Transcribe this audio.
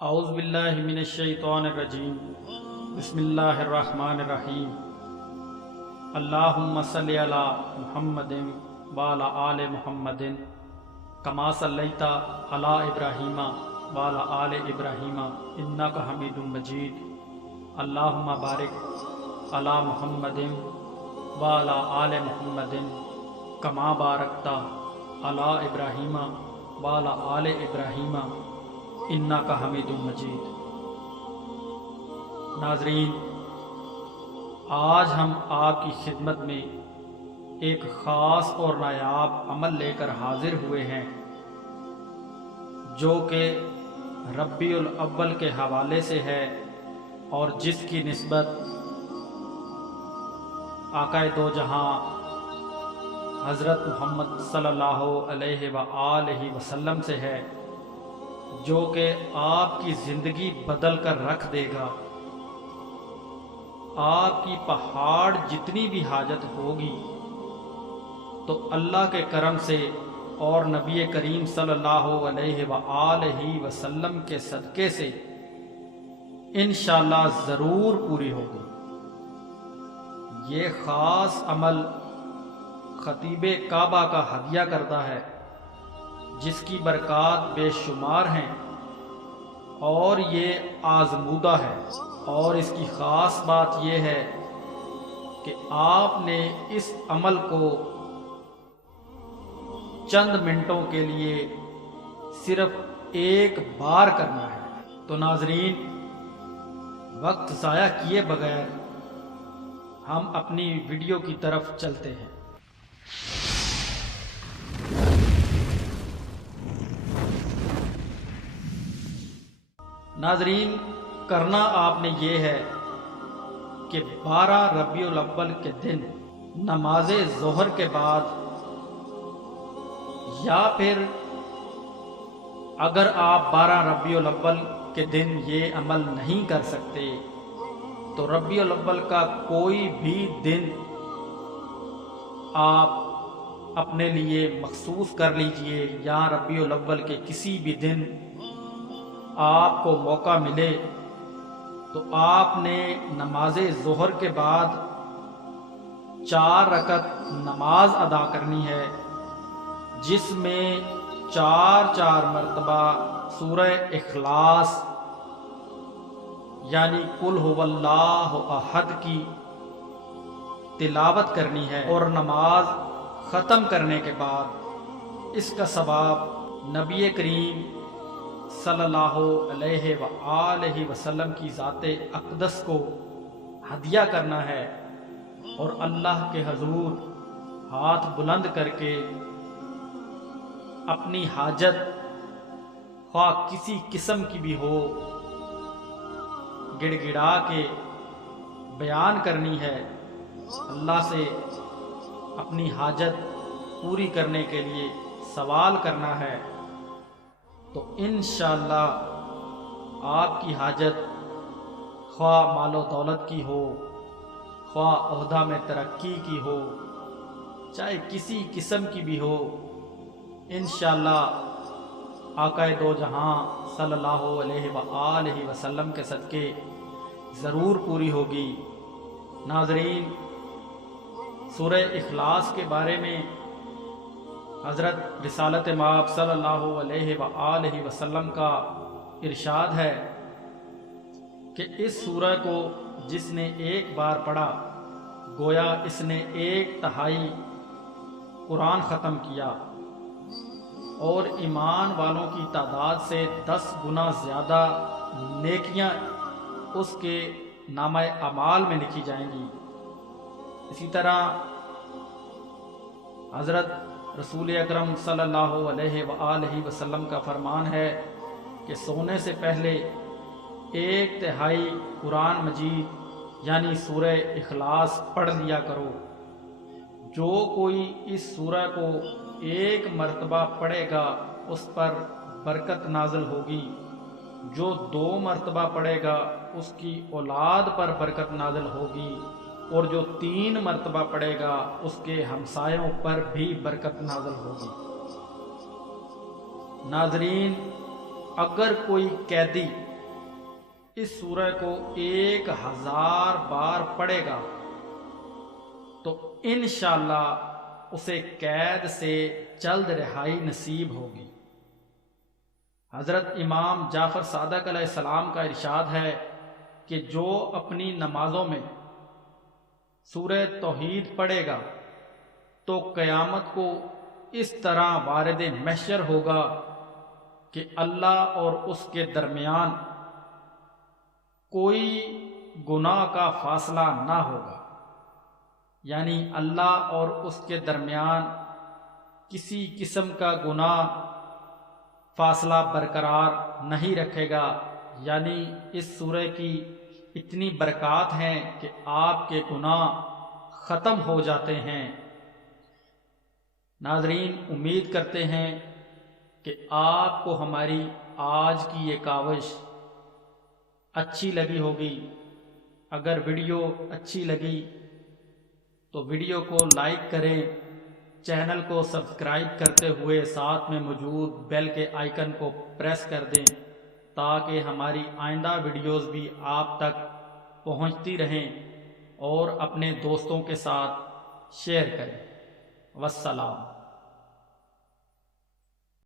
اعوذ باللہ من الشیطان الرجیم بسم اللہ الرحمن الرحیم اللہم صلی علی محمد وعلی آل محمد کما صلیت علی ابراہیم وعلی آل ابراہیم انک حمید مجید اللہم بارک علی محمد وعلی آل محمد کما بارکت علی ابراہیم وعلی آل ابراہیم انک حمید مجید۔ ناظرین، آج ہم آپ کی خدمت میں ایک خاص اور نایاب عمل لے کر حاضر ہوئے ہیں جو کہ ربیع الاول کے حوالے سے ہے اور جس کی نسبت آقا دو جہاں حضرت محمد صلی اللہ علیہ وآلہ وسلم سے ہے، جو کہ آپ کی زندگی بدل کر رکھ دے گا۔ آپ کی پہاڑ جتنی بھی حاجت ہوگی تو اللہ کے کرم سے اور نبی کریم صلی اللہ علیہ وآلہ وسلم کے صدقے سے انشاءاللہ ضرور پوری ہوگی۔ یہ خاص عمل خطیب کعبہ کا ہدیہ کرتا ہے، جس کی برکات بے شمار ہیں اور یہ آزمودہ ہے، اور اس کی خاص بات یہ ہے کہ آپ نے اس عمل کو چند منٹوں کے لیے صرف ایک بار کرنا ہے۔ تو ناظرین، وقت ضائع کیے بغیر ہم اپنی ویڈیو کی طرف چلتے ہیں۔ ناظرین، کرنا آپ نے یہ ہے کہ 12 ربیع الاول کے دن نماز ظہر کے بعد، یا پھر اگر آپ 12 ربیع الاول کے دن یہ عمل نہیں کر سکتے تو ربیع الاول کا کوئی بھی دن آپ اپنے لیے مخصوص کر لیجئے، یا ربیع الاول کے کسی بھی دن آپ کو موقع ملے تو آپ نے نماز ظہر کے بعد 4 رکعت نماز ادا کرنی ہے، جس میں 4 مرتبہ سورہ اخلاص یعنی قل هو اللہ احد کی تلاوت کرنی ہے، اور نماز ختم کرنے کے بعد اس کا ثواب نبی کریم صلی اللہ علیہ وآلہ وسلم کی ذات اقدس کو ہدیہ کرنا ہے، اور اللہ کے حضور ہاتھ بلند کر کے اپنی حاجت خواہ کسی قسم کی بھی ہو گڑ گڑا کے بیان کرنی ہے، اللہ سے اپنی حاجت پوری کرنے کے لیے سوال کرنا ہے۔ تو انشاءاللہ آپ کی حاجت خواہ مال و دولت کی ہو، خواہ عہدہ میں ترقی کی ہو، چاہے کسی قسم کی بھی ہو، انشاءاللہ آقا دو جہاں صلی اللہ علیہ وآلہ وسلم کے صدقے ضرور پوری ہوگی۔ ناظرین، سورہ اخلاص کے بارے میں حضرت رسالت مآب صلی اللہ علیہ وآلہ وسلم کا ارشاد ہے کہ اس سورہ کو جس نے ایک بار پڑھا گویا اس نے 1/3 قرآن ختم کیا، اور ایمان والوں کی تعداد سے 10 گنا زیادہ نیکیاں اس کے نامہ اعمال میں لکھی جائیں گی۔ اسی طرح حضرت رسول اکرم صلی اللہ علیہ وآلہ وسلم کا فرمان ہے کہ سونے سے پہلے 1/3 قرآن مجید یعنی سورہ اخلاص پڑھ لیا کرو۔ جو کوئی اس سورہ کو 1 مرتبہ پڑھے گا اس پر برکت نازل ہوگی، جو 2 مرتبہ پڑھے گا اس کی اولاد پر برکت نازل ہوگی، اور جو 3 مرتبہ پڑھے گا اس کے ہمسایوں پر بھی برکت نازل ہوگی۔ ناظرین، اگر کوئی قیدی اس سورہ کو 1000 بار پڑھے گا تو انشاءاللہ اسے قید سے جلد رہائی نصیب ہوگی۔ حضرت امام جعفر صادق علیہ السلام کا ارشاد ہے کہ جو اپنی نمازوں میں سورہ توحید پڑھے گا تو قیامت کو اس طرح وارد محشر ہوگا کہ اللہ اور اس کے درمیان کوئی گناہ کا فاصلہ نہ ہوگا، یعنی اللہ اور اس کے درمیان کسی قسم کا گناہ فاصلہ برقرار نہیں رکھے گا۔ یعنی اس سورہ کی اتنی برکات ہیں کہ آپ کے گناہ ختم ہو جاتے ہیں۔ ناظرین، امید کرتے ہیں کہ آپ کو ہماری آج کی یہ کاوش اچھی لگی ہوگی۔ اگر ویڈیو اچھی لگی تو ویڈیو کو لائک کریں، چینل کو سبسکرائب کرتے ہوئے ساتھ میں موجود بیل کے آئیکن کو پریس کر دیں تاکہ ہماری آئندہ ویڈیوز بھی آپ تک پہنچتی رہیں، اور اپنے دوستوں کے ساتھ شیئر کریں۔ والسلام۔